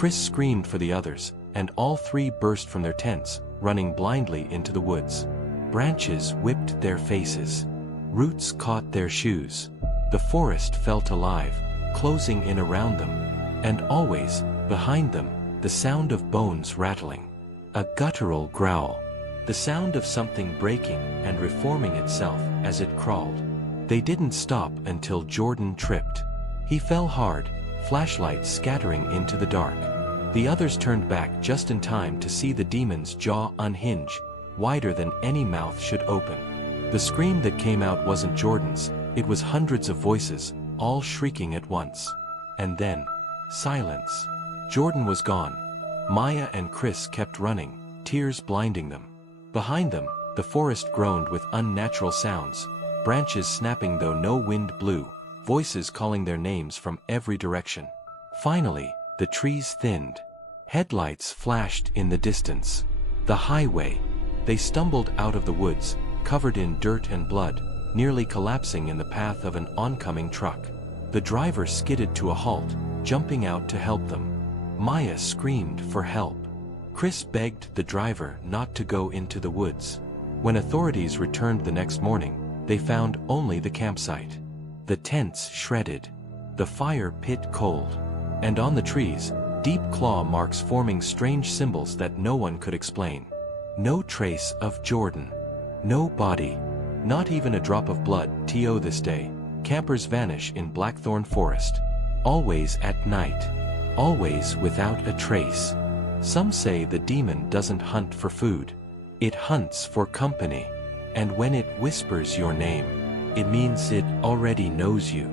Chris screamed for the others, and all three burst from their tents, running blindly into the woods. Branches whipped their faces. Roots caught their shoes. The forest felt alive, closing in around them. And always, behind them, the sound of bones rattling. A guttural growl. The sound of something breaking and reforming itself as it crawled. They didn't stop until Jordan tripped. He fell hard, flashlights scattering into the dark. The others turned back just in time to see the demon's jaw unhinge, wider than any mouth should open. The scream that came out wasn't Jordan's, it was hundreds of voices, all shrieking at once. And then, silence. Jordan was gone. Maya and Chris kept running, tears blinding them. Behind them, the forest groaned with unnatural sounds, branches snapping though no wind blew, voices calling their names from every direction. Finally, the trees thinned. Headlights flashed in the distance. The highway. They stumbled out of the woods, covered in dirt and blood, nearly collapsing in the path of an oncoming truck. The driver skidded to a halt, jumping out to help them. Maya screamed for help. Chris begged the driver not to go into the woods. When authorities returned the next morning, they found only the campsite. The tents shredded. The fire pit cold. And on the trees, deep claw marks forming strange symbols that no one could explain. No trace of Jordan. No body. Not even a drop of blood. To this day, campers vanish in Blackthorn Forest. Always at night. Always without a trace. Some say the demon doesn't hunt for food. It hunts for company. And when it whispers your name, it means it already knows you.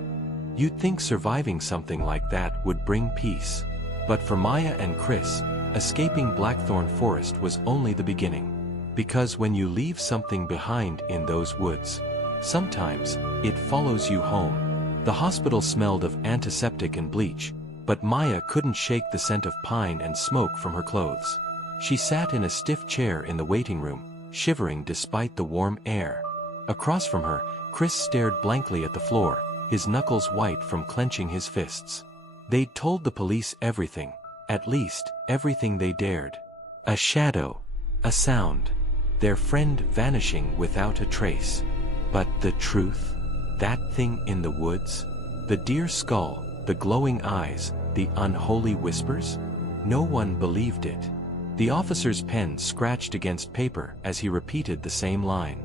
You'd think surviving something like that would bring peace. But for Maya and Chris, escaping Blackthorn Forest was only the beginning. Because when you leave something behind in those woods, sometimes it follows you home. The hospital smelled of antiseptic and bleach, but Maya couldn't shake the scent of pine and smoke from her clothes. She sat in a stiff chair in the waiting room, shivering despite the warm air. Across from her, Chris stared blankly at the floor, his knuckles white from clenching his fists. They'd told the police everything, at least everything they dared. A shadow, a sound, their friend vanishing without a trace. But the truth? That thing in the woods? The deer skull, the glowing eyes, the unholy whispers? No one believed it. The officer's pen scratched against paper as he repeated the same line.